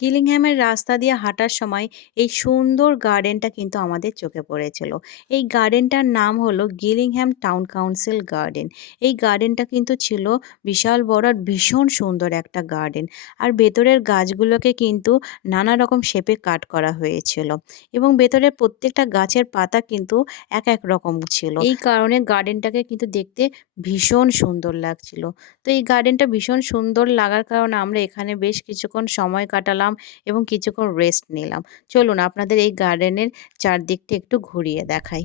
গিলিংহ্যামের রাস্তা দিয়ে হাঁটার সময় এই সুন্দর গার্ডেনটা কিন্তু আমাদের চোখে পড়েছিল। এই গার্ডেনটার নাম হলো গিলিংহ্যাম টাউন কাউন্সিল গার্ডেন। এই গার্ডেনটা কিন্তু ছিল বিশাল বড় আর ভীষণ সুন্দর একটা গার্ডেন। আর ভেতরের গাছগুলোকে কিন্তু নানা রকম শেপে কাট করা হয়েছিল এবং ভেতরের প্রত্যেকটা গাছের পাতা কিন্তু এক এক রকম ছিল। এই কারণে গার্ডেনটাকে কিন্তু দেখতে ভীষণ সুন্দর লাগছিল। তো এই গার্ডেনটা ভীষণ সুন্দর লাগার কারণে আমরা এখানে বেশ কিছুক্ষণ সময় কাটালাম। এবং কিছুক্ষণ রেস্ট নিলাম। চলুন আপনাদের এই গার্ডেনের চারদিকটা একটু ঘুরিয়ে দেখাই।